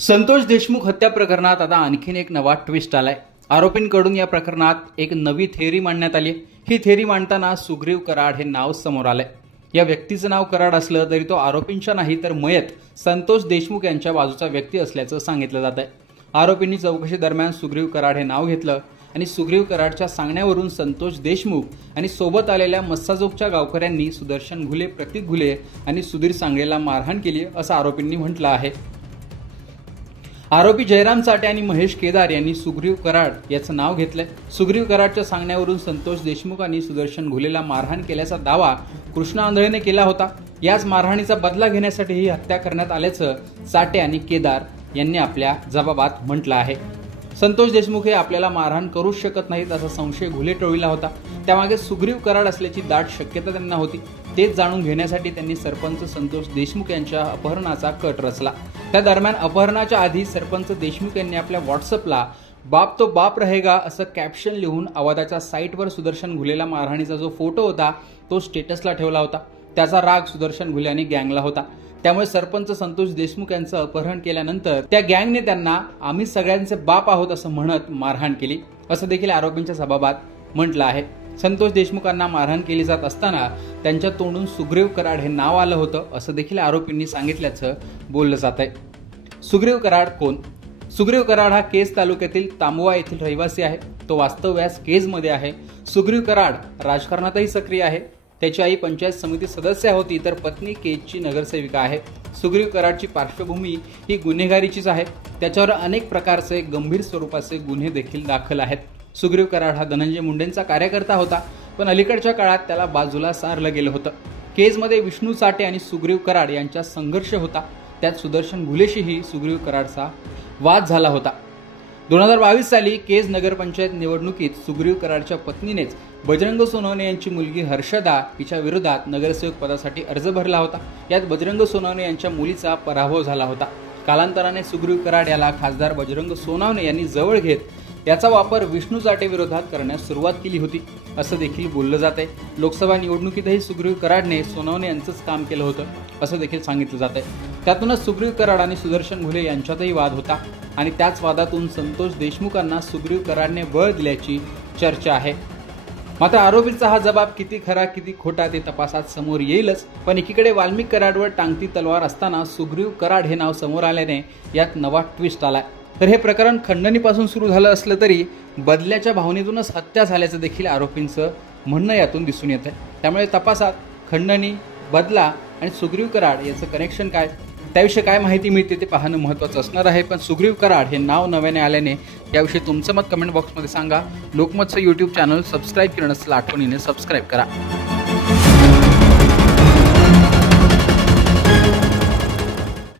संतोष देशमुख हत्या प्रकरणात आता आणखीन एक नवा ट्विस्ट आलाय। आरोपींकडून या प्रकरणात एक नवी थेअरी मांडण्यात आली। ही थेअरी मांडताना सुग्रीव कराड हे नाव समोर आलंय। या व्यक्तीचं नाव कराड असलं तरी तो आरोपींच्या नाही तर मयत संतोष देशमुख यांच्या बाजूचा व्यक्ती असल्याचं सांगितलं जात आहे। आरोपींनी चौकशी दरम्यान सुग्रीव कराड हे नाव घेतलं आणि सुग्रीव कराडच्या सांगण्यावरून संतोष देशमुख आणि सोबत आलेल्या मस्साजोगच्या गावकऱ्यांनी सुदर्शन घुले, प्रतीक घुले आणि सुधीर सांगळेला मारहाण केली असं आरोपींनी म्हटलं आहे। आरोपी जयराम चाटे आणि महेश केदार यांनी सुग्रीव कराड याचं नाव घेतलंय। सुग्रीव कराडच्या सांगण्यावरून संतोष देशमुख आणि सुदर्शन घुलेला मारहाण केल्याचा दावा कृष्णा आंधळेने केला होता। याच मारहाणीचा बदला घेण्यासाठी ही हत्या करण्यात आल्याचं चाटे आणि केदार यांनी आपल्या जबाबात म्हटलं आहे। संतोष देशमुख हे आपल्याला मारहाण करूच शकत नाहीत असा संशय घुले टोळीला होता। त्यामागे सुग्रीव कराड असल्याची दाट शक्यता त्यांना होती। तेच जाणून घेण्यासाठी त्यांनी सरपंच संतोष देशमुख यांच्या अपहरणाचा कट रचला। त्या दरम्यान अपहरणाच्या आधी सरपंच देशमुख यांनी आपल्या व्हॉट्सअपला बाप तो बाप रहेगा असं कॅप्शन लिहून आवाजाच्या साईटवर सुदर्शन घुलेला मारहाणीचा जो फोटो होता तो स्टेटसला ठेवला होता। त्याचा राग सुदर्शन घुले आणि गँगला होता। त्यामुळे सरपंच संतोष देशमुख यांचं अपहरण केल्यानंतर त्या गँगने त्यांना आम्ही सगळ्यांचे बाप आहोत असं म्हणत मारहाण केली असं देखील आरोपींच्या जबाबात म्हटलं आहे। संतोष देशमुखांना मारहाण केली जात असताना त्यांच्या तोंडून सुग्रीव कराड हे नाव आलं होतं असं देखील आरोपींनी सांगितल्याचं बोललं जात आहे। सुग्रीव कराड कोण? सुग्रीव कराड हा केज तालुक्यातील तांबवा येथील रहिवासी आहे। तो वास्तव्यास केजमध्ये आहे। सुग्रीव कराड राजकारणातही सक्रिय आहे। त्याची आई पंचायत समिती सदस्य होती तर पत्नी केजची नगरसेविका आहे। सुग्रीव कराडची पार्श्वभूमी ही गुन्हेगारीचीच आहे। त्याच्यावर अनेक प्रकारचे गंभीर स्वरूपाचे गुन्हे देखील दाखल आहेत। सुग्रीव कराड हा धनंजय मुंडेंचा कार्यकर्ता होता, पण अलीकडच्या काळात त्याला बाजूला सारलं गेलं होतं। केजमध्ये विष्णू चाटे आणि सुग्रीव कराड यांचा संघर्ष होता। त्यात सुदर्शन घुलेशीही सुग्रीव कराडचा वाद झाला होता। 2022 साली केज नगरपंचायत निवडणुकीत सुग्रीव कराडच्या पत्नीनेच बजरंग सोनवणे यांची मुलगी हर्षदा हिच्या विरोधात नगरसेवक पदासाठी अर्ज भरला होता। यात बजरंग सोनवणे यांच्या मुलीचा पराभव झाला होता। कालांतराने सुग्रीव कराड याला खासदार बजरंग सोनवणे यांनी जवळ घेत याचा वापर विष्णू चाटे विरोधात करण्यास सुरुवात केली होती असं देखील बोललं जाते। लोकसभा निवडणुकीतही सुग्रीव कराडने सोनवणे यांचंच काम केलं होतं असं देखील सांगितलं जातंय। त्यातूनच सुग्रीव कराड आणि सुदर्शन घुले यांच्यातही वाद होता आणि त्याच वादातून संतोष देशमुखांना सुग्रीव कराडने बळ दिल्याची चर्चा आहे। मात्र आरोपींचा हा जबाब किती खरा किती खोटा ते तपासात समोर येईलच। पण एकीकडे वाल्मिक कराडवर टांगती तलवार असताना सुग्रीव कराड हे नाव समोर आल्याने यात नवा ट्विस्ट आलाय। तर हे प्रकरण खंडणीपासून सुरू झालं असलं तरी बदल्याच्या भावनेतूनच हत्या झाल्याचं देखील आरोपींचं म्हणणं यातून दिसून येत आहे। त्यामुळे तपासात खंडणी, बदला आणि सुग्रीव कराड याचं कनेक्शन काय, त्याविषयी काय माहिती मिळते ते पाहणं महत्त्वाचं असणार आहे। पण सुग्रीव कराड हे नाव नव्याने आल्याने याविषयी तुमचं मत कमेंट बॉक्समध्ये सांगा। लोकमतचं यूट्यूब चॅनल सबस्क्राईब केलं नसेल आठवणीने सबस्क्राईब करा।